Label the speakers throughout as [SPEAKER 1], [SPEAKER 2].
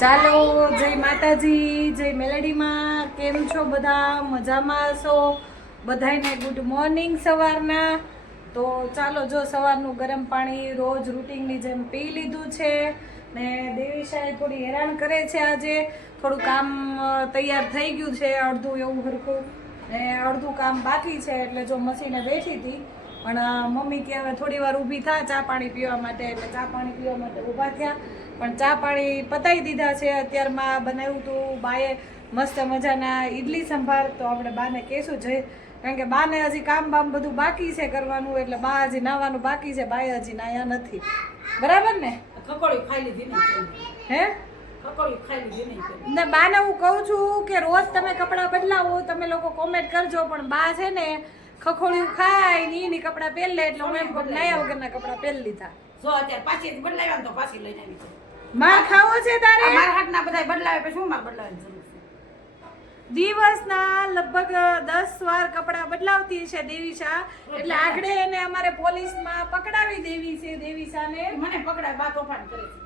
[SPEAKER 1] ચાલો, જય માતાજી, જય મેલેડીમાં. કેમ છો બધા? મજામાં છો? બધાને ગુડ મોર્નિંગ સવારના. તો ચાલો, જો સવારનું ગરમ પાણી રોજ રૂટિનની જેમ પી લીધું છે, ને દેવીશાએ થોડી હેરાન કરે છે આજે. થોડું કામ તૈયાર થઈ ગયું છે અડધું એવું હરખું. ને અડધું કામ બાકી છે, એટલે જો મસીને બેઠી હતી. પણ મમ્મી કે હવે થોડી વાર ઊભી થા, ચા પાણી પીવા માટે. એટલે ચા પાણી પીવા માટે ઊભા થયા. પણ ચા પાણી પતાવી દીધા છે. અત્યારમાં બનાવ્યું હતું બાએ મસ્ત મજાના ઈડલી સંભાર. તો આપણે બાને કહેશું જઈ કારણ કે બાને હજી કામ બામ બધું બાકી છે કરવાનું એટલે બા હજી નાવાનું બાકી છે. બાએ હજી નાયા નથી. બરાબર ને?
[SPEAKER 2] ખકોડી ખાઈ લીધી
[SPEAKER 1] હે? ને બાને હું કહું છું કે રોજ તમે કપડાં બદલાવો તમે લોકો કોમેન્ટ કરજો પણ બા છે ને ખખોડિયું ખાય ને એની કપડાં પહેરલે એટલે હું એમ નાયા વગરના કપડાં પહેરી લીધા.
[SPEAKER 2] જો અત્યારે પાછી બદલાવ્યા તો પાછી લઈને આવી
[SPEAKER 1] માર ખાવો છે
[SPEAKER 2] આ
[SPEAKER 1] તારે
[SPEAKER 2] મારા હાથના બધા બદલાવે પછી હું માર બદલાવાની જરૂર છે?
[SPEAKER 1] દિવસના લગભગ દસ વાર કપડાં બદલાવતી છે દેવીશા. એટલે આગળ એને અમારે પોલીસમાં પકડાવી દેવી છે દેવીશાને.
[SPEAKER 2] મને પકડાય બા તોફાન કરે છે.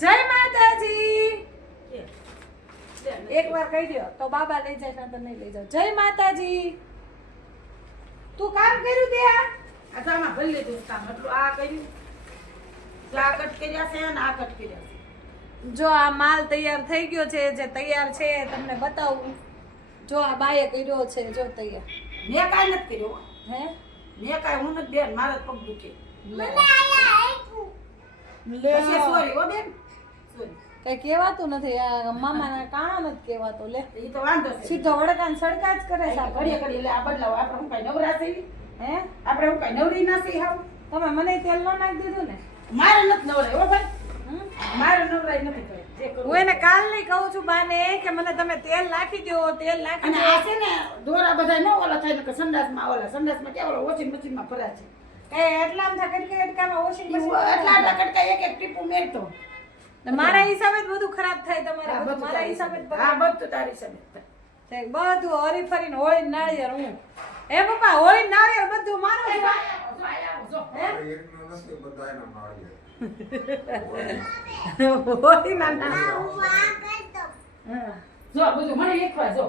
[SPEAKER 1] જય માતાજી. એક વાર કહી દો તો બાબા લઈ જાય તો નહીં લઈ જાવ જય માતાજી. તું કામ કર્યું તે આ?
[SPEAKER 2] આ તો આમાં ભલે તું કામ એટલું આ કર્યું. આ કટ કર્યા છે અને આ કટ કર્યા છે.
[SPEAKER 1] જો આ માલ તૈયાર થઈ ગયો છે જે તૈયાર છે તમને બતાવું. જો આ બાએ કર્યો છે જો તૈયાર.
[SPEAKER 2] મેં કાંઈ નથી કર્યો હો. મેં કાંઈ હું નથી બેન મારા પગ દુખે.
[SPEAKER 1] લે.
[SPEAKER 2] સોરી ઓ બેન. સોરી
[SPEAKER 1] કઈ કહેવાતું નથી આ મામાના કાણા નથી કહેવાતો લે.
[SPEAKER 2] એ તો વાંધો છે.
[SPEAKER 1] સીધો વડકાન સડકા જ કરે છે આ
[SPEAKER 2] ઘડી ઘડીએ એટલે આ બદલાવ. આપણે હું કાંઈ નવરા થઈ
[SPEAKER 1] હે?
[SPEAKER 2] આપણે હું કઈ નવરી નથી હાવ?
[SPEAKER 1] તમે મને તેલ નો નાખી દીધું ને?
[SPEAKER 2] મારે નથી નવરાય ઓ ભાઈ.
[SPEAKER 1] હું એને કાલ નહીં કહું છું બાને કે મને તમે તેલ નાખી દો તેલ નાખી
[SPEAKER 2] અને આ છે ને દોરા બધા ન ઓલા થાય ને કે સંડાસમાં ઓલા. સંડાસમાં કેવા ઓલા વોશિંગ મશીનમાં ભરા છે.
[SPEAKER 1] કઈ એટલા આમ કટકા કટકામાં
[SPEAKER 2] ઓછી
[SPEAKER 1] એટલા
[SPEAKER 2] આટલા આટલા કટકા એક એક ટીપું મેરતો.
[SPEAKER 1] ને મારા હિસાબે જ બધું ખરાબ થાય તમારે મારા હિસાબે જ
[SPEAKER 2] હા બધું તારી હિસાબે થાય.
[SPEAKER 1] બધું હરી ફરીને હોળી નાળિયેર હું. એ પપ્પા હોળી નાળિયેર બધું મારો
[SPEAKER 2] જો
[SPEAKER 1] છો.
[SPEAKER 2] આયા, જો આયા,
[SPEAKER 1] હે?
[SPEAKER 2] જો બધું મને લેખવા જો.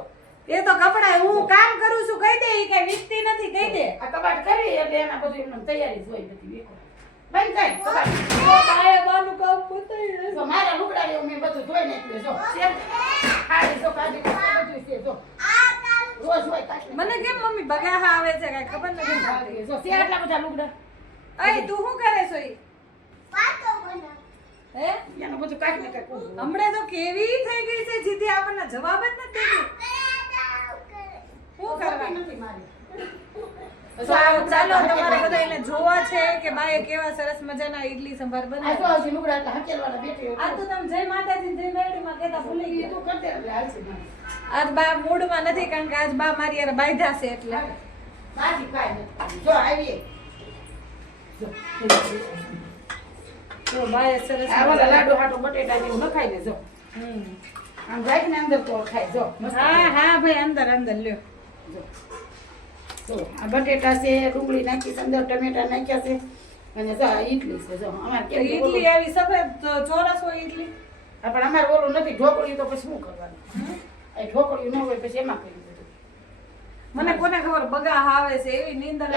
[SPEAKER 1] એ તો કપડા હું કામ કરું છું કહી દે એ કઈ વીકતી નથી કહી દે.
[SPEAKER 2] આ કબાટ કરી એટલે એના બધું એમને તૈયારી જોઈ નથી બધી લેખવા બંધ થાય કબાટ.
[SPEAKER 1] બાએ બાનું કામ દે.
[SPEAKER 2] જો મારા લુગડા એવું મેં બધું ધોઈ નાખ્યું જો. ખાડી જો કાઢી બધું છે જો. રોજ હોય કાઢી
[SPEAKER 1] મને કેમ મમ્મી બગાહા આવે છે કઈ ખબર નથી
[SPEAKER 2] જો આટલા બધા લુગડા.
[SPEAKER 1] અય તું શું કરે છો ઈ? હે?
[SPEAKER 2] એનું બધું.
[SPEAKER 1] હમણાં તો કેવી થઈ ગઈ છે જીતી? આપણને જવાબ જ નથી દેતી
[SPEAKER 2] નથી મારી.
[SPEAKER 1] ચાલો તમારે જોવા છે કે બાએ કેવા સરસ મજાના ઈડલી સંભાર
[SPEAKER 2] આ
[SPEAKER 1] બનાવ્યા
[SPEAKER 2] બેઠી
[SPEAKER 1] આ તો તમે જય માતાજી જય મેરડીમાં કહેતા ભૂલી
[SPEAKER 2] ઈ તું કરતે એટલે
[SPEAKER 1] આજ બા મૂડમાં નથી કારણ કે આજ બા મારી યાર બાંધ્યા છે એટલે.
[SPEAKER 2] બાકી કાંઈ નથી. જો આવીએ. જો.
[SPEAKER 1] જો બાએ સરસ
[SPEAKER 2] આ લાડુ હાટુ બટેટા જેવું
[SPEAKER 1] હમ.
[SPEAKER 2] આમ અંદર તો ખાય જો.
[SPEAKER 1] હા હા ભાઈ અંદર અંદર લ્યો
[SPEAKER 2] જો. આ બટેટા છે ડુંગળી નાખી અંદર ટમેટા નાખ્યા છે અને જો આ ઈડલી છે જો અમારે કે
[SPEAKER 1] ઈડલી આવી સફેદ ચોરસ હોય ઈડલી
[SPEAKER 2] હા, પણ અમારે ઓલું નથી ઢોકળી તો પછી શું કરવાનું? એ ઢોકળિયું ન હોય પછી એમાં કરી
[SPEAKER 1] મને કોને ખબર બગા આવે છે એવી નીંદર.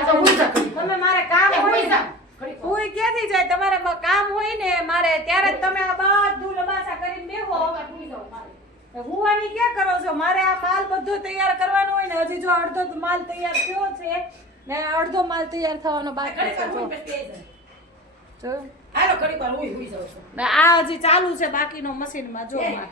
[SPEAKER 1] તમે મારે કામ હોય
[SPEAKER 2] હુઈ
[SPEAKER 1] ક્યાંથી જાય? તમારે કામ હોય ને મારે ત્યારે તમે આ બધું લબાસા કરીને બેહો. હુવાની ક્યાં કરો છો? મારે આ માલ બધો તૈયાર કરવાનો હોય ને હજી જો અડધો માલ તૈયાર થયો છે ને અડધો માલ તૈયાર થવાનો બાકી છે જો.
[SPEAKER 2] હાલો કરી વાર હું હુઈ જાઓ છું.
[SPEAKER 1] આ હજી ચાલુ છે બાકીનો મશીનમાં જો માલ.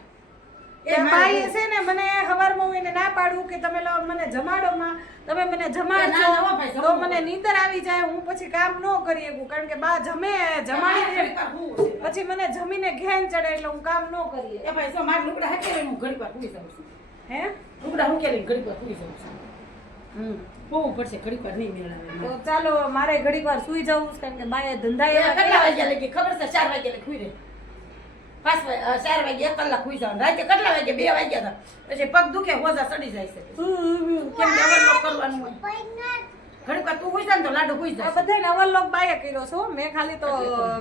[SPEAKER 2] એ
[SPEAKER 1] તે છે ને મને હવારમાં હું એને ના પાડું કે તમે મને જમાડો માં તમે મને જમાડજો. તો મને નીંદર આવી જાય હું પછી કામ ન કરી શકું કારણ કે બા જમે જમાડી. પછી મને જમીને ઘેન ચડે એટલે હું કામ ન કરી
[SPEAKER 2] એ ભાઈ જો મારે લુગડા હકેલીને હું ઘડી વાર પૂરી જાઉં છું.
[SPEAKER 1] હે?
[SPEAKER 2] લુગડા હકેલીને ઘડી વાર હુઈ જાઉં છું.
[SPEAKER 1] હમ.
[SPEAKER 2] પડશે નહીં
[SPEAKER 1] તો ચાલો મારે ઘડી વાર સુઈ જવું કારણ કે બાએ ધંધા એવા
[SPEAKER 2] કેટલા વાગ્યા લગી? ખબર છે ચાર વાગ્યા લગી રહે. પાંચ ચાર વાગે એક કલાક હુઈ જાવ રાતે કેટલા વાગે? બે વાગ્યા હતા. પછી પગ દુખે હોજા ચડી જાય છે. કેમ કે કરવાનું હોય. ઘડીક વાર તું હુઈ તો લાડુ હુઈ જાય.
[SPEAKER 1] બધાને અવલોક બાએ કર્યો છો મેં ખાલી તો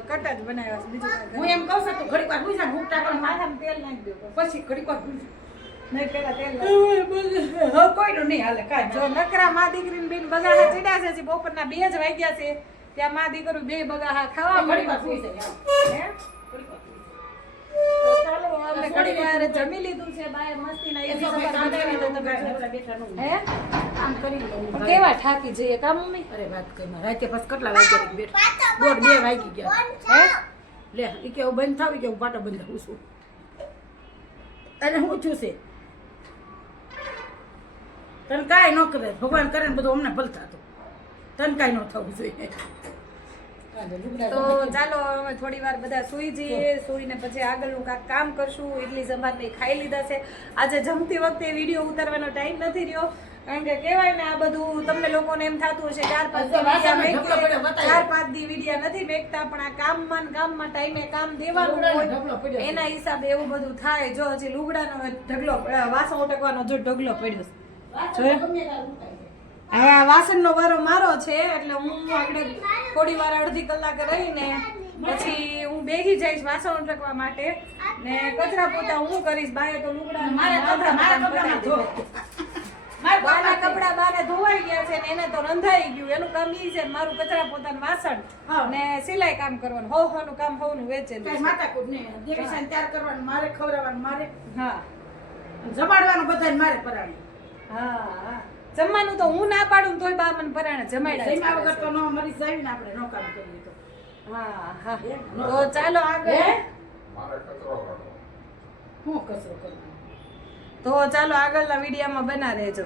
[SPEAKER 1] કટ જ બનાવ્યો છે બીજું
[SPEAKER 2] હું એમ કહું છું તું ઘડીક વાર હુઈ જા ભૂખ ટાકણ
[SPEAKER 1] માથામાં તેલ નાખી દો
[SPEAKER 2] પછી ઘડીક વાર હુઈ
[SPEAKER 1] નહીં પેલા તેલ
[SPEAKER 2] કોઈનું નહીં હાલે કાંઈ.
[SPEAKER 1] જો નકરા મા દીકરીને બેન બગાડા ચડ્યા છે બપોરના બે જ વાગ્યા છે ત્યાં મા દીકરું બે બગાડા ખાવા
[SPEAKER 2] વાર હુઈ જાય
[SPEAKER 1] જમી લીધું છે બાએ મસ્તીના
[SPEAKER 2] એ
[SPEAKER 1] ઈડલી
[SPEAKER 2] તો ભાઈ
[SPEAKER 1] સંભાર
[SPEAKER 2] કામ
[SPEAKER 1] બનાવી
[SPEAKER 2] કરીને
[SPEAKER 1] તો તમે
[SPEAKER 2] ઊંઘાય,
[SPEAKER 1] જો.
[SPEAKER 2] નવરા બેઠા ન
[SPEAKER 1] હે
[SPEAKER 2] ઊંઘાય. કામ કરીને
[SPEAKER 1] પણ
[SPEAKER 2] ઊંઘાય.
[SPEAKER 1] કેવા થાકી જઈએ? કા મમ્મી?
[SPEAKER 2] અરે વાત કરી રાતે પછી કેટલા વાગ્યા બેઠા. દોઢ બે વાગી ગયા.
[SPEAKER 1] હે?
[SPEAKER 2] લે ઈ કે હું બંધ થાવી કે હું પાટો બંધ થાઉં છું. અને હું છું છે? તને કાંઈ ન કરે ભગવાન કરે ને બધું અમને ભલ થતું તને કાંઈ ન થવું જોઈએ.
[SPEAKER 1] તો ચાલો અમે થોડી વાર બધા સુઈ જઈએ સુઈને પછી આગળનું કાંક કામ કરશું. ઇડલી સંભાર ને ઈ ખાઈ લીધા છે. આજે જમતી વખતે વીડિયો ઉતારવાનો ટાઈમ નથી રહ્યો. કારણ કે કહેવાય ને આ બધું તમને લોકોને એમ થતું હશે ચાર પાંચ. ચાર પાંચ દી વિડીયા નથી મેકતા પણ આ કામમાં કામમાં ટાઈમે કામ દેવાનું હોય એના હિસાબે એવું બધું થાય. જો હજી લુગડાનો ઢગલો વાસો ઉટકવાનો જો ઢગલો પડ્યો છે? હવે આ વાસણનો વારો મારો છે એટલે હું આગળ થોડી વાર અડધી કલાક રહીને પછી હું બેસી જઈશ વાસણ ઉટકવા માટે. ને કચરા પોતા હું કરીશ બાય તો લુગડા
[SPEAKER 2] મારે કપડા મારા કપડામાં ધો. મારા કપડા
[SPEAKER 1] બાને ધોવાઈ ગયા છે ને એને તો રંધાઈ ગયું. એનું કામ ઈ છે ને મારું કચરા પોતાનું વાસણ ને સિલાઈ કામ કરવાનું. હો હોનું કામ હોનું વેચે
[SPEAKER 2] કાંઈ માથાકૂટ નહીં. દેવી સાંજ તૈયાર કરવાનું મારે ખવડાવવાનું મારે
[SPEAKER 1] હા.
[SPEAKER 2] જમાડવાનું બધાને મારે પરાણે.
[SPEAKER 1] હા હા. જમવાનું તો હું ના પાડું તોય બા મને પરાણે જમાડ્યા
[SPEAKER 2] જમ્યા વગર તો ન મરી જાય ને આપણે નો કામ કરીએ તો.
[SPEAKER 1] હા હા. તો ચાલો આગળ.
[SPEAKER 3] મારે કચરો કાઢો
[SPEAKER 2] હું કચરો કરું
[SPEAKER 1] તો ચાલો આગળના વિડીયોમાં બના રહેજો.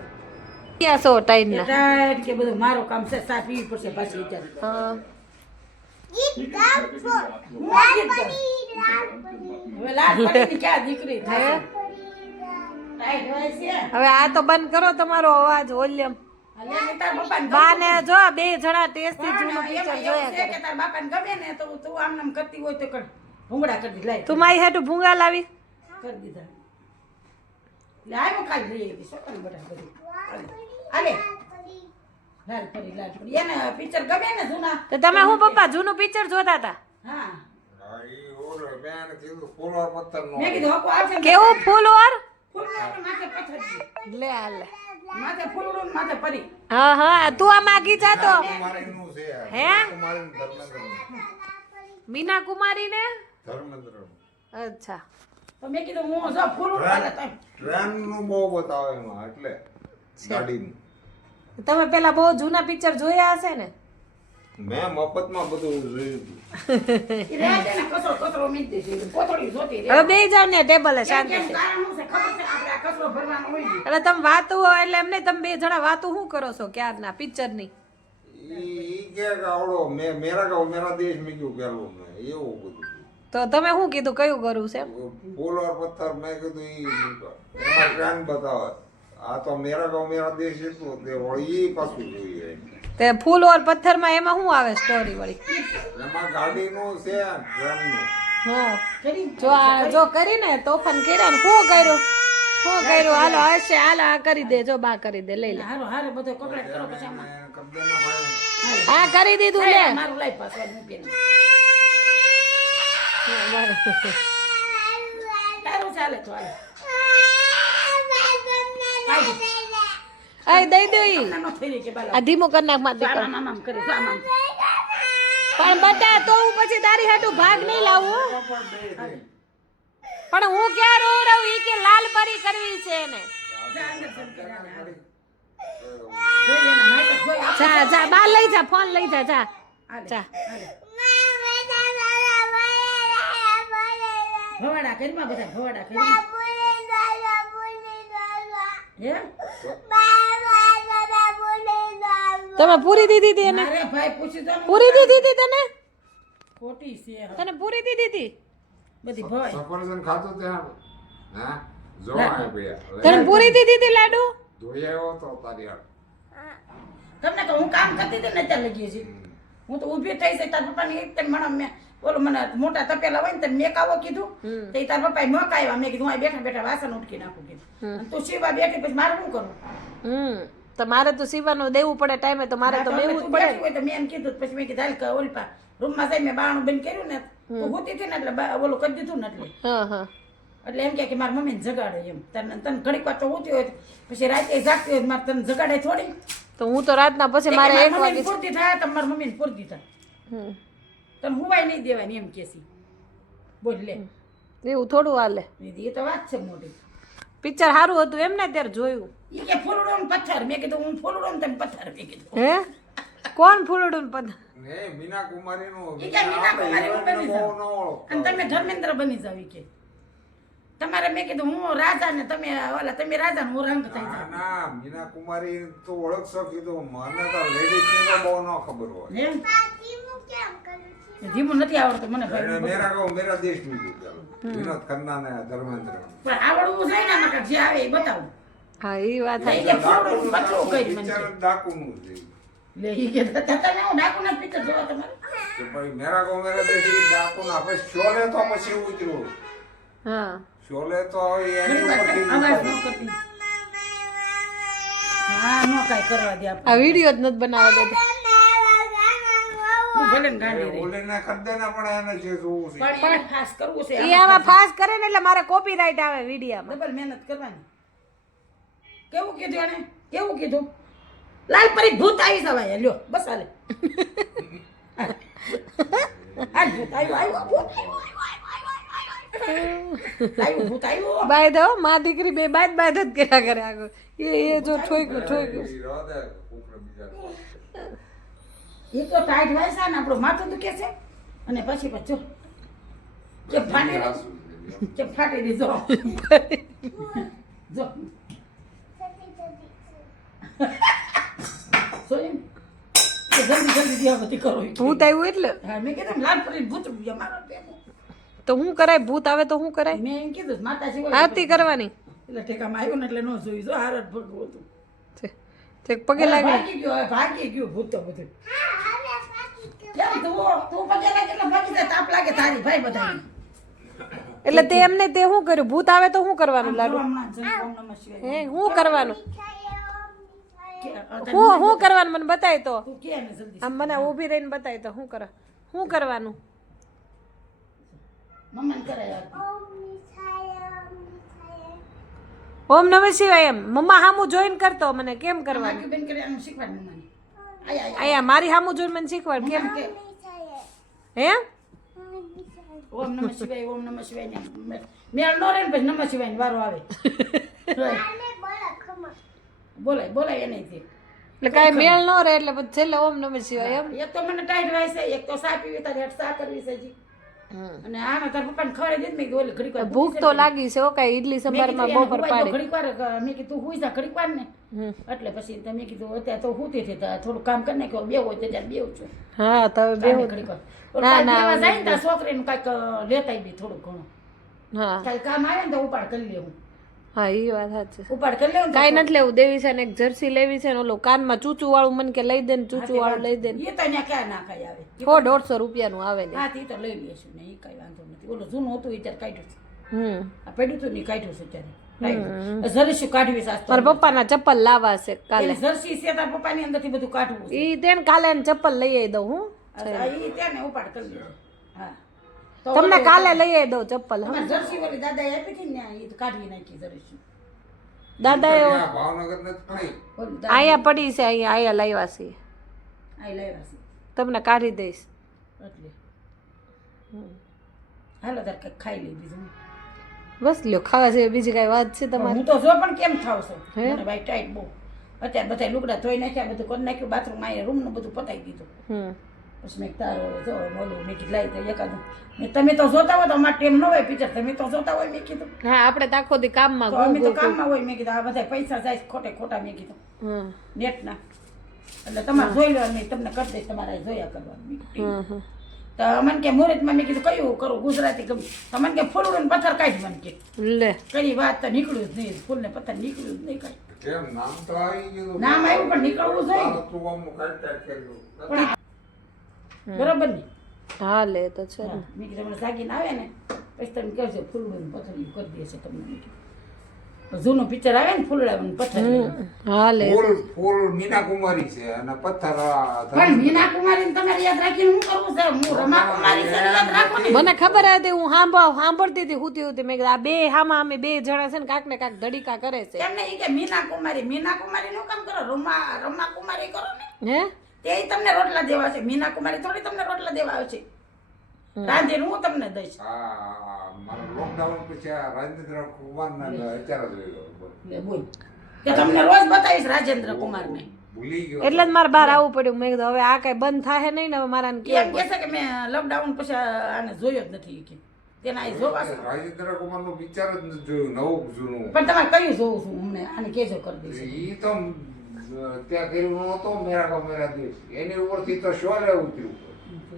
[SPEAKER 1] ક્યાં સો ટાઈમ
[SPEAKER 2] ટાઈટ કે બધું મારું કામ છે સાફી પડશે પાછી વિચારી હું. હવે લાલ પડી ક્યાં દીકરી થશે? ટાઈટ હોય છે.
[SPEAKER 1] હવે આ તો બંધ કરો તમારો અવાજ વોલ્યુમ.
[SPEAKER 2] હાલે ને
[SPEAKER 1] બા ને જો બે જણા
[SPEAKER 2] ટેસ્ટથી
[SPEAKER 1] જૂનું પિક્ચર જોયા કરે.
[SPEAKER 2] કે તાર બાપાને ગમે ને તો તું આમ નામ કરતી હોય તો કર. ભૂંગળા કરી લાય.
[SPEAKER 1] તું મારી હેઠું ભૂંગા લાવી.
[SPEAKER 2] કરી દીધા. લાય હું ખાઈ લઈ આવી છોકરી બટા બધી. પરી એને પિક્ચર ગમે ને જૂના?
[SPEAKER 1] તો તમે હું પપ્પા જૂનું પિક્ચર જોતા હતા?
[SPEAKER 2] હા.
[SPEAKER 3] બેન
[SPEAKER 1] કેવું ફૂલ ઓર
[SPEAKER 2] ફૂલડું આપણે માથે પથ્થર
[SPEAKER 1] લે
[SPEAKER 2] માથે ફૂલડું માથે પરી.
[SPEAKER 1] હા હા તું આ માગી જા તો. હે? મીના કુમારી ને અચ્છા.
[SPEAKER 2] તો મેં કીધું હું જો ફૂલડું હાલે તો
[SPEAKER 3] બહુ બતાવે એમાં એટલે ગાડીનું.
[SPEAKER 1] તમે પેલા બહુ જૂના પિક્ચર જોયા હશે ને?
[SPEAKER 3] મેં મફતમાં બધું જોયું.
[SPEAKER 1] હવે બે જાવ ને ટેબલે શાંતિ એટલે તમે વાતું હોય એટલે એમને તમે બે જણા વાતું શું કરો છો ક્યારના પિક્ચરની
[SPEAKER 3] ઈ ઈ કે કે આવડો મે મેરા ગાँव મેરા દેશ મેં કયું પેલું મેં એવું બધું.
[SPEAKER 1] તો તમે શું કીધું કયું કરવું છે
[SPEAKER 3] ફૂલ પથ્થર મેં કીધું બતાવે. આ તો મેરા મેરા દેશ એટલું તે ઈ પાછું જોઈએ.
[SPEAKER 1] તે ફૂલ ઓર પથ્થરમાં એમાં શું આવે સ્ટોરી વળી?
[SPEAKER 3] એમાં ગાડીનું છે ટ્રેનનું
[SPEAKER 1] હા. જો આ જો કરીને તોફાન કર્યા ને શું કર્યું? શું કર્યું? હાલો હશે હાલો આ કરી દે જો બા કરી દે લઈ લે.
[SPEAKER 2] હારો હારે બધો કપડાં કરો પછી આમાં.
[SPEAKER 1] હા કરી દીધું લે.
[SPEAKER 2] મારું લાઈ પાછું મૂકી મૂકીને. તારું ચાલે તો હાલે.
[SPEAKER 1] આય દઈ દે ઈ.
[SPEAKER 2] તમને નો થઈ રહી કે બાલા.
[SPEAKER 1] આ ધીમું કરી
[SPEAKER 2] નાખમાં
[SPEAKER 1] દીકરો
[SPEAKER 2] કરે.
[SPEAKER 1] પણ બટા તો હું પછી તારી હાટુ ભાગ નહીં લાવું પણ હું ક્યાં રો રહું ઈ કે લાલ પરી કરવી છે એને
[SPEAKER 2] જા.
[SPEAKER 1] જા બા લઈ જા ફોન લઈ જા જા જા.
[SPEAKER 2] હાલે. કરી માં બધા ભવાડા કરીમાં.
[SPEAKER 1] તમે પૂરી દીધી હતી એને?
[SPEAKER 2] ભાઈ પૂછી તો
[SPEAKER 1] પૂરી દીધી હતી તને?
[SPEAKER 2] ખોટી છે
[SPEAKER 1] તને પૂરી દીધી હતી?
[SPEAKER 2] બધી ભાઈ
[SPEAKER 3] સફરજન ખાતો તે હા? જો આપ્યા
[SPEAKER 1] તને પૂરી દીધી હતી લાડુ?
[SPEAKER 3] ધોઈ તો તારી.
[SPEAKER 2] તમને તો હું કામ કરતી હતી ને ચાલી ગઈ છે હું તો ઊભી થઈ છે તાર પપ્પાની એક તન મણમ મેં બોલો મને મોટા તપેલા હોય ને તને મેકાવો કીધું તો તાર પપ્પા ન કાવ્યા મેં કીધું બેઠા બેઠા વાસણ ઉટકી નાખું કીધું. તું સીવા બેઠી પછી મારે શું
[SPEAKER 1] કરું તો મારે તો સીવાનું દેવું પડે ટાઈમે તો મારે તો દેવું પડે.
[SPEAKER 2] હોય તો મેં એમ કીધું પછી મેં કીધું કે ઓલી પા રૂમમાં જઈ મેં બારણું બંધ કર્યું ને તો હોતી હતી ને એટલે ઓલું કરી દીધું ને એટલે. એટલે એમ કે કે મારી મમ્મીને જગાડે એમ. તને તને ઘડીક વાર તો હોતી હોય પછી રાતે જાગતી હોય મારે તને જગાડે થોડી.
[SPEAKER 1] તો હું તો રાતના પછી મારે એક વાગે
[SPEAKER 2] પૂરતી થાય તો મારી મમ્મીને પૂરતી થાય. તને હુવાય નહીં દેવાની એમ કેસી બોલ લે.
[SPEAKER 1] એવું થોડું હાલે.
[SPEAKER 2] એ તો વાત છે મોટી.
[SPEAKER 1] પિક્ચર સારું હતું એમ ને ત્યારે જોયું.
[SPEAKER 2] એ કે ફૂલડો ને પથ્થર. મેં કીધું હું ફૂલડો ને તમે પથ્થર મેં કીધું.
[SPEAKER 1] હે? કોણ ફૂલડો ને
[SPEAKER 3] મીના
[SPEAKER 2] કે મીના
[SPEAKER 3] આપણે
[SPEAKER 2] બની. અને તમે ધર્મેન્દ્ર બની જાવ કે. તમારે મેં કીધું હું રાજા ને તમે ઓલા તમે રાજા ને હું રંગ થઈ
[SPEAKER 3] ના
[SPEAKER 2] જાઉં.
[SPEAKER 3] ના મીના કુમારી તો ઓળખશો કીધું મને તો લેડીઝ ને તો બહુ ન ખબર હોય.
[SPEAKER 2] ધીમું નથી આવડતું મને ભાઈ.
[SPEAKER 3] મેરા કહો મેરા દેશનું વિનોદ ખન્ના ને ધર્મેન્દ્ર
[SPEAKER 2] પણ આવડવું જોઈએ ને આમાં જે આવે એ બતાવું.
[SPEAKER 1] હા એ વાત
[SPEAKER 2] લઈ કે ને પથરું કઈ મને. ડાકુ
[SPEAKER 3] નું છે.
[SPEAKER 2] લે ઈ કે તતા ને ડાકુ ના પિક્ચર જોવા તમારે?
[SPEAKER 3] તો ભાઈ મેરા કહો મેરા દેશ ડાકુ ના પછી શોલે તો પછી ઉતર્યું
[SPEAKER 1] હા.
[SPEAKER 3] શોલે તો એની
[SPEAKER 2] ઉપર વાર ન કરતી. હા નો કાઈ કરવા દે
[SPEAKER 1] આ વીડિયો જ નથી બનાવવા દેતો.
[SPEAKER 2] હું ભલે ને ગાંડી રહી.
[SPEAKER 3] ઓલેના ખદ્દેના પણ એને જે જોવું છે.
[SPEAKER 2] પણ એને ખાસ કરવું છે
[SPEAKER 1] એ આમાં ફાસ કરે ને એટલે મારે કોપીરાઈટ આવે વિડીયામાં.
[SPEAKER 2] ડબલ મહેનત કરવાની. કેવું કીધું એને? કેવું કીધું? લાલ પરી ભૂત આવી સવાય લ્યો બસ હાલે. હાલ ભૂત આવ્યું આવ્યું ભૂત આવ્યું ભૂત આવ્યું.
[SPEAKER 1] બાય દો માં દીકરી બે બાદ બાદ જ કર્યા કરે. આગળ એ એ જો ઠોક્યું ઠોક્યું
[SPEAKER 3] ઈ ગયું બીજા
[SPEAKER 2] એ તો ટાઈટ હોય છે ને આપણું માથું દુખે છે. અને પછી પછી જો કે ફાટી. કે ફાટી દે જો. કરો
[SPEAKER 1] ભૂત આવ્યું એટલે?
[SPEAKER 2] મેં કીધું લાલ પરી ભૂત મારો
[SPEAKER 1] તો હું કરાય? ભૂત આવે તો હું કરાય?
[SPEAKER 2] મેં એમ કીધું માતાજી
[SPEAKER 1] આરતી કરવાની.
[SPEAKER 2] એટલે ટેકામાં આવ્યું ને એટલે ન જોયું. જો હાર જ ભગવું હતું.
[SPEAKER 1] તે પગે લાગે.
[SPEAKER 2] ગયો ભાગી ગયું ભૂત તો બધું. કેમ તું તું પગે લાગે એટલે ભાગી જાય તાપ લાગે તારી ભાઈ બધા
[SPEAKER 1] એટલે તે એમને તે શું કર્યું? ભૂત આવે તો શું કરવાનું લાડુ. હે શું કરવાનું? હું હું કરવાનું? મને બતાય તો. આમ મને ઊભી રહીને બતાય તો શું કર શું કરવાનું?
[SPEAKER 2] મમ્મી કરાય.
[SPEAKER 1] ઓમ નમઃ શિવાય એમ. મમ્મા હામું જોઈન કરતો મને કેમ કરવાનું?
[SPEAKER 2] બેન કરે આનું શીખવાડ મમ્માને. આય
[SPEAKER 1] મારી હામું જોઈન મને શીખવાડ કેમ?
[SPEAKER 2] કે
[SPEAKER 1] હે?
[SPEAKER 2] ઓમ નમઃ શિવાય ઓમ નમઃ શિવાય મેળ નો રે ને પછી નમઃ શિવાય ને વારો આવે. બોલાય બોલાય એને થી
[SPEAKER 1] એટલે કાંઈ મેળ નો રહે એટલે પછી છેલ્લે ઓમ નમઃ શિવાય એમ?
[SPEAKER 2] એક તો મને ટાઈટ વાય છે એક તો સા પીવી તારી હેઠ સા કરવી છે જી અને આને તાર પપ્પાને ખવડાવી દે મેં કીધું ઓલી ઘડીક વાર
[SPEAKER 1] ભૂખ તો લાગી છે ઓ કાંઈ ઈડલી
[SPEAKER 2] સંભાર
[SPEAKER 1] સંભારમાં બપોર પાડી.
[SPEAKER 2] ઘડીક વાર. મેં કીધું હુઈ જા ઘડીક વાર ને. એટલે પછી તમે કીધું અત્યારે તો હુતી હતી થોડું કામ કરી નાખ્યો બે હોય તો ત્યારે બેવું છું.
[SPEAKER 1] હા તો બેહું
[SPEAKER 2] ઘડીક વાર.
[SPEAKER 1] ના,
[SPEAKER 2] ના જાય ને છોકરીનું કાંઈક અ, લેતાય બી થોડું ઘણું.
[SPEAKER 1] હા.
[SPEAKER 2] કાંઈ કામ આવે ને તો ઉપાડ કરી લેવું
[SPEAKER 1] હા એ વાત સાચી
[SPEAKER 2] ઉપાડ કરી લેવું
[SPEAKER 1] કાંઈ નથી લેવું દેવી છે ને એક જર્સી લેવી છે ને ઓલું કાનમાં ચૂચું વાળું મને કે લઈ દે ને ચૂચું વાળું લઈ દે ને.
[SPEAKER 2] એ તને ક્યાં ના ખાઈ આવે?
[SPEAKER 1] સો દોઢસો રૂપિયાનું આવે ને.
[SPEAKER 2] હા તે તો લઈ લઈશું ને એ કઈ વાંધો નથી. ઓલું જૂનું હતું એ ત્યારે કાઢ્યું છે.
[SPEAKER 1] હમ.
[SPEAKER 2] આ પડ્યું હતું ને કાઢ્યું છે ત્યારે જરસી કાઢવી છે
[SPEAKER 1] મારા પપ્પાના ચપ્પલ લાવવા છે કાલે.
[SPEAKER 2] જર્સી છે તાર પપ્પાની અંદરથી બધું કાઢવું છે.
[SPEAKER 1] તેને કાલે ચપ્પલ લઈ આવી દઉં હું.
[SPEAKER 2] ઉપાડ કરી હા.
[SPEAKER 1] તમને કાલે લઈ આવી દઉં ચપ્પલ
[SPEAKER 2] જર્સી દાદાએ આપી હતી ને એ કાઢી નાખી
[SPEAKER 1] દાદા
[SPEAKER 2] દાદા.
[SPEAKER 1] અહીંયા પડી છે અહીંયા અહીંયા લાવ્યા છે.
[SPEAKER 2] આ લાવ્યા છે.
[SPEAKER 1] તમને કાઢી દઈશ.
[SPEAKER 2] હાલો તાર કંઈક ખાઈ લઈ બીજું.
[SPEAKER 1] બસ લ્યો ખાવા છે બીજી કઈ વાત છે તમારે?
[SPEAKER 2] હું તો જો પણ કેમ થાવ છું? મને ભાઈ ટાઈટ બહુ. અત્યારે બધા લુગડા ધોઈ નાખ્યા બધું કરી નાખ્યું બાથરૂમમાં રૂમનું બધું પતાવી દીધું.
[SPEAKER 1] હમ.
[SPEAKER 2] પછી મેં તારો જો બોલું. મેં કીધું લાવી તો એકાદું ને તમે તો જોતા હોય તો અમારે ટેમ ન હોય પિક્ચર તમે તો જોતા હોય મેં કીધું.
[SPEAKER 1] હા આપણે તો આખો દી કામમાં
[SPEAKER 2] અમે તો કામમાં હોય મેં કીધું આ બધા પૈસા જાય છે ખોટે ખોટા મેં કીધું. નેટના. એટલે તમારે જોઈ લો મેં તમને કરી દઈશ તમારે જોયા કરવાનું. તો મને કે મુહૂર્તમાં મેં કીધું કયું કરું ગુજરાતી ગમે તો મને કે ફૂલ ને પથ્થર કાઢ મને કે.
[SPEAKER 1] લે.
[SPEAKER 2] કઈ વાત તો નીકળ્યું જ નહીં ફૂલ ને પથ્થર નીકળ્યું જ નહીં કાંઈ.
[SPEAKER 3] કેમ? નામ તો આવી ગયું.
[SPEAKER 2] નામ આવ્યું પણ નીકળવું જોઈએ. પણ બરોબર ને?
[SPEAKER 1] હા લે તો છે ને.
[SPEAKER 2] મેં કીધું આવે ને પછી તમે કહેજો ફૂલડું પથરી કરી દેશે તમને. જૂનું પિક્ચર આવે ને ફૂલડાનું પથ્થર
[SPEAKER 1] હા લે
[SPEAKER 3] ફૂલ ફૂલ મીના કુમારી છે અને પથ્થર
[SPEAKER 2] પણ મીના કુમારી તમારે યાદ રાખીને હું કરવું છે? હું રમા કુમારી છે યાદ રાખો ને.
[SPEAKER 1] મને ખબર હતી હું સાંભળ સાંભળતી હતી હુતી હુતી. મેં આ બે હામાં અમે બે જણા છે ને કાક ને કાક ધડીકા કરે છે.
[SPEAKER 2] એમને ઈ કે મીના કુમારી મીના કુમારી નું કામ કરો રમા રમા કુમારી કરો ને.
[SPEAKER 1] હે?
[SPEAKER 2] તે તમને રોટલા દેવા છે. મીના કુમારી થોડી તમને રોટલા દેવા આવે છે રાંધીને હું તમને દઈશ.
[SPEAKER 3] લોકડાઉન પછી રાજેન્દ્ર કુમારના
[SPEAKER 2] લે. બોલ. કે તમને રોજ બતાવીશ રાજેન્દ્ર કુમાર ને
[SPEAKER 1] એટલે જ મારે બહાર આવવું પડ્યું. મેં કીધું હવે આ કઈ બંધ થાય નહીં ને હવે મારા
[SPEAKER 2] એમ કે છે કે મેં લોકડાઉન પછી આને જોયો જ નથી કે તેના એ જોવા
[SPEAKER 3] રાજેન્દ્ર કુમાર નો વિચાર જ નથી જોયું નવું જૂનું.
[SPEAKER 2] પણ તમારે કયું જોવું છું? અમને આને કેજો કરી દઈશ.
[SPEAKER 3] એ તો ત્યાં કર્યું નતો મેરા કો મેરા દેશ એની ઉપરથી તો શોલે ઉતર્યું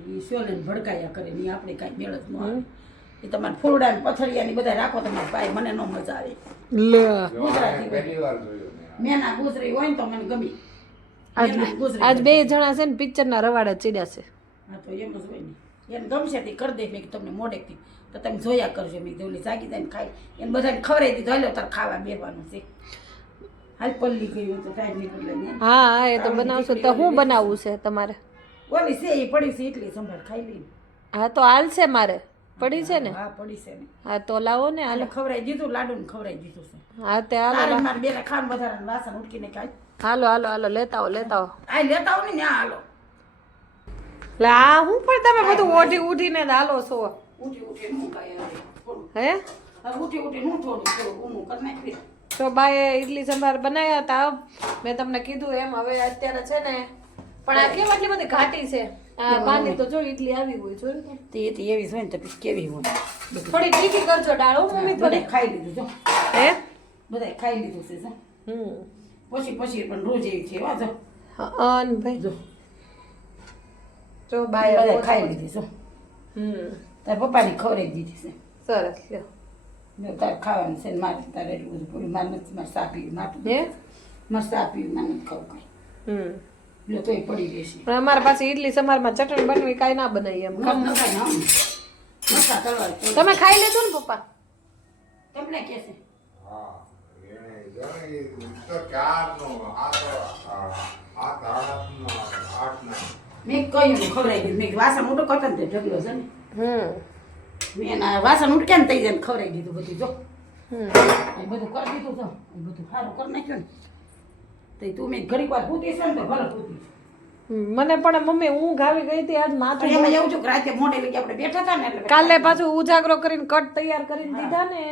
[SPEAKER 2] ઈ શોલે ભડકાયા કરે ની આપણે કાંઈ મેળ જ ન આવે. એ તમારે ફોરડા ને પથરિયા ને બધા રાખો તમારે ભાઈ મને ન મજા આવે.
[SPEAKER 1] લે.
[SPEAKER 3] જો પહેલી વાર જોયો મેં.
[SPEAKER 2] ના ગુજરી હોય ને તો મને ગમી.
[SPEAKER 1] આજ આજ બે જણા છે ને પિક્ચર ના રવાડા ચીડ્યા છે.
[SPEAKER 2] હા તો એમ જ હોય ને. એને ગમશે તે કરી દે મેં તમને મોડેકથી. તો તમે જોયા કરજો મેં ઓલી જાગી જાય ને ખાઈ. એને બધાને ખવડાવી દીધો હાલો તાર ખાવા બેવાનું છે. હાલ પલ્લી ગયું તો કાંઈ નીકળે
[SPEAKER 1] હા હા એ તો બનાવશો તો હું બનાવવું છે તમારે?
[SPEAKER 2] ઓલી છે એ પડી છે એટલી સંભાળ ખાઈ લઈ.
[SPEAKER 1] હા તો હાલ છે મારે. પડી છે ને?
[SPEAKER 2] હા પડી છે ને.
[SPEAKER 1] હા તો લાવો ને હાલ.
[SPEAKER 2] ખવડાવી દીધું લાડુ ને ખવરાઈ દીધું છે.
[SPEAKER 1] હા તે હાલો
[SPEAKER 2] મારે બેને ખાન વધારે વાસણ ઉટકીને ખાય
[SPEAKER 1] હાલો. હાલો હાલો લેતા આવો લેતા આવો.
[SPEAKER 2] આ લેતા આવો ને ત્યાં હાલો.
[SPEAKER 1] લા હું પણ તમે બધું ઓઢી ઉઠીને જ હાલો છો?
[SPEAKER 2] ઉઠી ઉઠીને હું કાઈ
[SPEAKER 1] હે?
[SPEAKER 2] ઉઠી ઉઠીને હું થોડું થોડું હું કરી નાખી
[SPEAKER 1] તો બાએ ઇડલી સંભાર બનાવ્યા હતા મેં તમને કીધું એમ હવે અત્યારે છે ને પણ આ કેમ આટલી બધી ઘાટી છે? બાંધી તો જો ઇડલી આવી હોય ને?
[SPEAKER 2] તે તે એવી હોય ને તો કેવી હોય?
[SPEAKER 1] થોડી ટીકી કરજો ડાળો હો મમ્મી થોડી
[SPEAKER 2] ખાઈ લીધું જો.
[SPEAKER 1] હે?
[SPEAKER 2] બધાય ખાઈ લીધું છે જો.
[SPEAKER 1] હમ.
[SPEAKER 2] પછી પછી પણ રોજ એવી છે
[SPEAKER 1] વાજો અન ભાઈ.
[SPEAKER 2] જો.
[SPEAKER 1] જો
[SPEAKER 2] બાય ખાઈ લીધી જો.
[SPEAKER 1] હમ.
[SPEAKER 2] તાર પપ્પાની ખવડાવી દીધી છે.
[SPEAKER 1] સરસ લ્યો.
[SPEAKER 2] જો તારે ખાવાનું છે ને મારે તારે એટલું બધું પૂરી મારે નથી મારે સા પીવી માટું મારે સા પીવી મારે નથી ખાવું કાંઈ
[SPEAKER 1] હમ
[SPEAKER 2] તોય પડી રહેશે
[SPEAKER 1] પણ અમારે પાસે ઇડલી સમારમાં ચટણી બનવી કાંઈ ના બનાવી એમ તમે ખાઈ લેજો ને પપ્પા
[SPEAKER 2] તમને કે છે મેં કહ્યું દીધું મેં વાસણ મોટો કરતા ને ઢગલો છે ને
[SPEAKER 1] હમ
[SPEAKER 2] મેં એના વાસણ ઉઠક્યા થઈ જાય ખવરાઈ દીધું બધું જો. એ બધું કરી દીધું તો એ બધું સારું કરી નાખ્યું ને. તો તું મેં ઘડીક વાર પૂતી છે ને તો ભલે પૂતી
[SPEAKER 1] મને પણ મમ્મી ઊંઘ આવી ગઈ હતી આજ માથું
[SPEAKER 2] એમાં એવું છું કે રાતે મોડે લગી આપણે બેઠા હતા ને એટલે
[SPEAKER 1] કાલે પાછું ઉજાગરો કરીને કટ તૈયાર કરીને દીધા ને.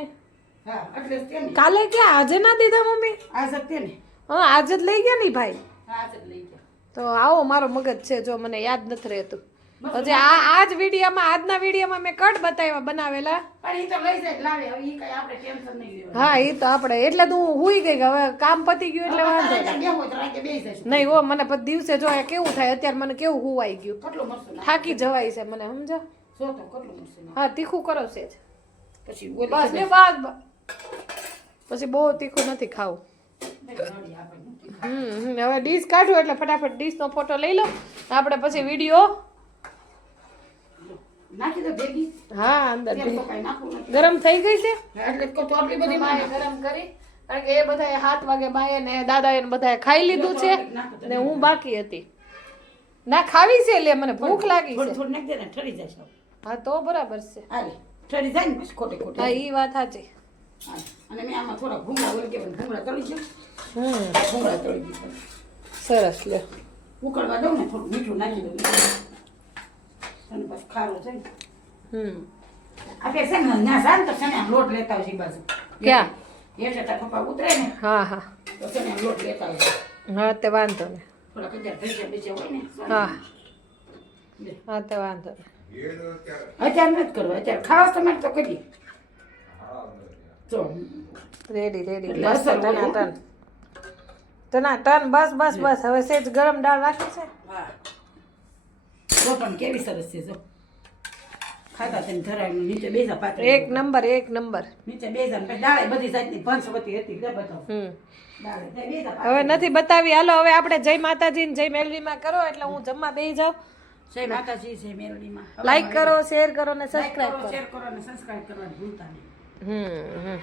[SPEAKER 2] હા એટલે જ
[SPEAKER 1] કાલે ક્યાં? આજે ના દીધા મમ્મી?
[SPEAKER 2] આજે ને.
[SPEAKER 1] હા આજે જ લઈ ગયા ને ભાઈ?
[SPEAKER 2] આજે જ લઈ ગયા.
[SPEAKER 1] તો આવો મારો મગજ છે જો મને યાદ નથી રહેતું. હજી આ આ જ વિડીયોમાં આજના વિડીયોમાં મેં કટ બતાવ્યા બનાવેલા.
[SPEAKER 2] પણ એ તો લઈ જાય લાવે. હવે એ કઈ આપણે ટેન્શન નહીં લેવાનું.
[SPEAKER 1] હા એ તો આપણે એટલે તો હું હુઈ ગઈ હવે કામ પતી ગયું એટલે વાંધો નહીં.
[SPEAKER 2] તો
[SPEAKER 1] હો મને દિવસે જો કેવું થાય અત્યારે મને કેવું હુવાઈ ગયું. થાકી જવાય છે મને સમજો?
[SPEAKER 2] તો
[SPEAKER 1] હા તીખું કરો છે.
[SPEAKER 2] પછી
[SPEAKER 1] બસ ને બસ. પછી બહુ તીખું નથી ખાવું. હમ હમ. હવે ડીશ કાઢું એટલે ફટાફટ ડીશનો ફોટો લઈ લો. આપણે પછી વીડિયો
[SPEAKER 2] નાખી દો ભેગી.
[SPEAKER 1] હા અંદર ગરમ થઈ ગઈ છે?
[SPEAKER 2] એટલે તો આટલી બધી
[SPEAKER 1] ગરમ કરી કારણ કે એ બધાએ સાત વાગે બાએ ને દાદાએ ને બધાએ ખાઈ લીધું છે ને હું બાકી હતી. ના ખાવી છે એટલે મને ભૂખ લાગી છે.
[SPEAKER 2] થોડી નાખી દે ને ઠરી જાય
[SPEAKER 1] હા તો બરાબર છે.
[SPEAKER 2] હાલે. ઠરી જાય ને પછી ખોટે ખોટે.
[SPEAKER 1] હા ઈ વાત સાચી.
[SPEAKER 2] અને મેં આમાં થોડા ભૂંગળા ઓલી ભૂંગળા તળી છે
[SPEAKER 1] હમ.
[SPEAKER 2] ભૂંગળા તળી
[SPEAKER 1] સરસ લે.
[SPEAKER 2] ઉકળવા દઉં ને થોડું મીઠું નાખી દઉં. અને પછી ખારો છે
[SPEAKER 1] હમ.
[SPEAKER 2] આપણે છે ને જાય તો છે ને આમ લોટ લેતા હોય બાજુ
[SPEAKER 1] ક્યાં?
[SPEAKER 2] એટલે તાર પપ્પા ઉતરે ને
[SPEAKER 1] હા હા.
[SPEAKER 2] તો છે ને આમ લોટ લેતા હોય
[SPEAKER 1] હા તે વાંધો નહીં
[SPEAKER 2] થોડા કજાર ભેજ્યા ભેજ્યા હોય ને.
[SPEAKER 1] હા. હા. તે વાંધો
[SPEAKER 2] અત્યારે. નથી કરવા અત્યારે ખાવા તમારે તો કરીએ.
[SPEAKER 3] હા
[SPEAKER 1] રેડી રેડી બસ
[SPEAKER 2] તના તન
[SPEAKER 1] તના
[SPEAKER 2] તન
[SPEAKER 1] ટન ટના ટન બસ બસ. બસ હવે સેજ ગરમ દાળ રાખી છે?
[SPEAKER 2] હા. જો પણ કેવી સરસ છે જો. ખાતા તેને ધરાવી નીચે બેસા પાત્ર
[SPEAKER 1] એક નંબર એક નંબર.
[SPEAKER 2] નીચે બેસા પછી દાળે બધી જાતની ભંસવતી હતી બતાવો. તે પાત્ર.
[SPEAKER 1] હવે નથી બતાવી. હાલો હવે આપણે જય માતાજી જય મેલડીમાં કરો એટલે હું જમવા બેસી જાઉં.
[SPEAKER 2] જય માતાજી જય મેરડીમાં
[SPEAKER 1] લાઈક કરો શેર કરો ને સબસ્ક્રાઇબ
[SPEAKER 2] કરો
[SPEAKER 1] કરો.
[SPEAKER 2] શેર કરો ને સબસ્ક્રાઇબ કરવાનું ભૂલતા નહીં.
[SPEAKER 1] હમ હમ.